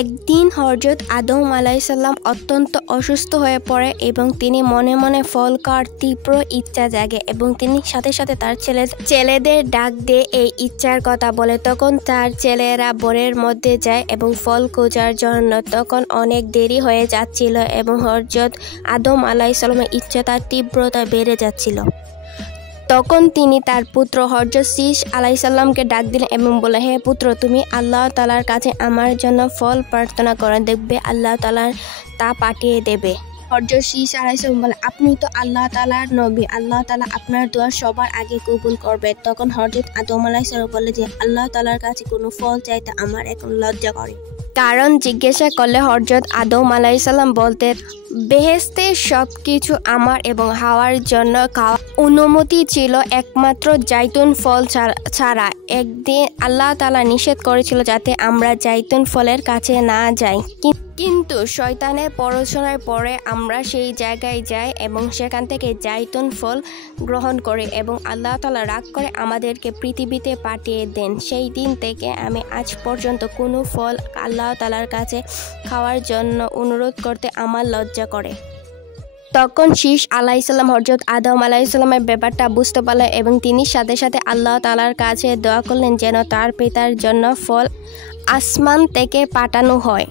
একদিন হযরত আদম আলাইহিসসালাম অত্যন্ত অসুস্থ হয়ে পড়ে এবং তিনি মনে মনে ফল খাওয়ার তীব্র ইচ্ছা জাগে এবং তিনি সাথে সাথে তার ছেলেদের ডাক দিয়ে এই ইচ্ছার কথা বলে। তখন তার ছেলেরা বনের মধ্যে যায় এবং ফল খোঁজার জন্য। তখন অনেক দেরি হয়ে যাচ্ছিল এবং হযরত আদম আলাইহিসসালামের ইচ্ছার তীব্রতা বেড়ে যাচ্ছিল। তখন তিনি তার পুত্র হযরত শীস আলাইহিসসালামকে ডাক দিলেন এবং বললেন, হে পুত্র, তুমি আল্লাহ তাআলার কাছে আমার জন্য ফল প্রার্থনা করো, দেখবে আল্লাহ তাআলা তা পাঠিয়ে দেবে। হযরত শীস আলাইহিসসালাম বলে, আপনি তো আল্লাহ তাআলার নবী, আল্লাহ তাআলা আপনার দোয়া সবার আগে কবুল করবে। তখন হযরত আদম আলাইহিসসালাম বলে যে আল্লাহ তাআলার কাছে কোনো ফল চাইতে আমার এখন লজ্জা করে। কারণ জিজ্ঞাসা করলে হযরত আদম আলাইহিসসালাম বলতেন, বেহেশতের সব কিছু আমার এবং হাওয়ার জন্য খাওয়া অনুমতি ছিল একমাত্র জাইতুন ফল ছাড়া। একদিন আল্লাহ তাআলা নিষেধ করেছিল যাতে আমরা জাইতুন ফলের কাছে না যাই, কিন্তু শয়তানের প্ররোচনায় পড়ে আমরা সেই জায়গায় যাই এবং সেখান থেকে জাইতুন ফল গ্রহণ করি এবং আল্লাহ তাআলা রাগ করে আমাদেরকে পৃথিবীতে পাঠিয়ে দেন। সেই দিন থেকে আমি আজ পর্যন্ত কোনো ফল আল্লাহ তাআলার কাছে খাওয়ার জন্য অনুরোধ করতে আমার লজ্জা করে। তখন শীস আলাইহিসসালাম হযরত আদম আলাইহিসসালামের ব্যাপারটা বুঝতে পারলেন এবং তিনি সাথে সাথে আল্লাহ তাআলার কাছে দোয়া করলেন যেন তার পিতার জন্য ফল আসমান থেকে পাঠানো হয়।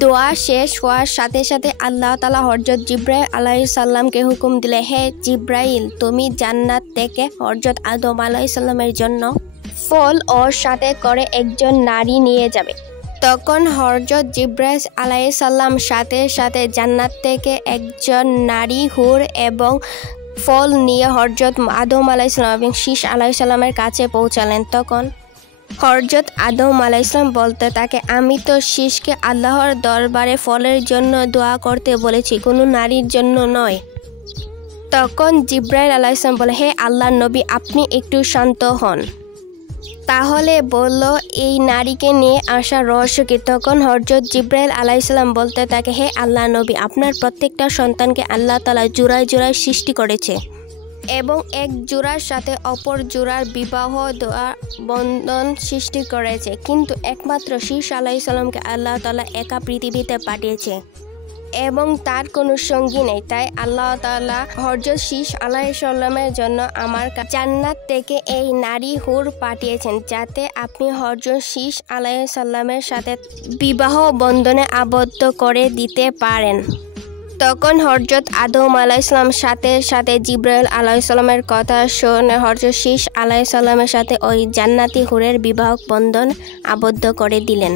দোয়া শেষ হওয়ার সাথে সাথে আল্লাহ তাআলা হযরত জিবরাইল আলাইহিসসালামকে হুকুম দিলে, হে জিবরাইল, তুমি জান্নাত থেকে হযরত আদম আলাইহিসসালামের জন্য ফল ওর সাথে করে একজন নারী নিয়ে যাবে। তখন হযরত জিবরাইল আলাইহিসসালাম সাথে সাথে জান্নাত থেকে একজন নারী হুর এবং ফল নিয়ে হযরত আদম আলাইহিসসালাম এবং শীস আলাইহিসসালামের কাছে পৌঁছালেন। তখন হযরত আদম আলাইহিসসালাম বলতে থাকে, আমি তো শীসকে আল্লাহর দরবারে ফলের জন্য দোয়া করতে বলেছি, কোনো নারীর জন্য নয়। তখন জিবরাইল আলাইহিসসালাম বলে, হে আল্লাহর নবী, আপনি একটু শান্ত হন, তাহলে বলল এই নারীকে নিয়ে আসার রহস্য কি? তখন হযরত জিবরাইল আলাইহিসসালাম বলতে থাকে, হে আল্লাহর নবী, আপনার প্রত্যেকটা সন্তানকে আল্লাহ তাআলা জোড়ায় জোড়ায় সৃষ্টি করেছে এবং এক জোড়ার সাথে অপর জোড়ার বিবাহ দেওয়া বন্ধন সৃষ্টি করেছে, কিন্তু একমাত্র শীস আলাইহিসসালামকে আল্লাহ তাআলা একা পৃথিবীতে পাঠিয়েছে এবং তার কোনো সঙ্গী নেই। তাই আল্লাহ তাআলা হযরত শীস আলাইহিসসালামের জন্য আমার জান্নাত থেকে এই নারী হুর পাঠিয়েছেন যাতে আপনি হযরত শীস আলাইহিসসালামের সাথে বিবাহ বন্ধনে আবদ্ধ করে দিতে পারেন। তখন হযরত আদম আলাইহিসসালাম সাথে সাথে জিবরাইল আলাইহিসসালামের কথা শুনে হযরত শীস আলাইহিসসালামের সাথে ওই জান্নাতি হুরের বিবাহ বন্ধন আবদ্ধ করে দিলেন।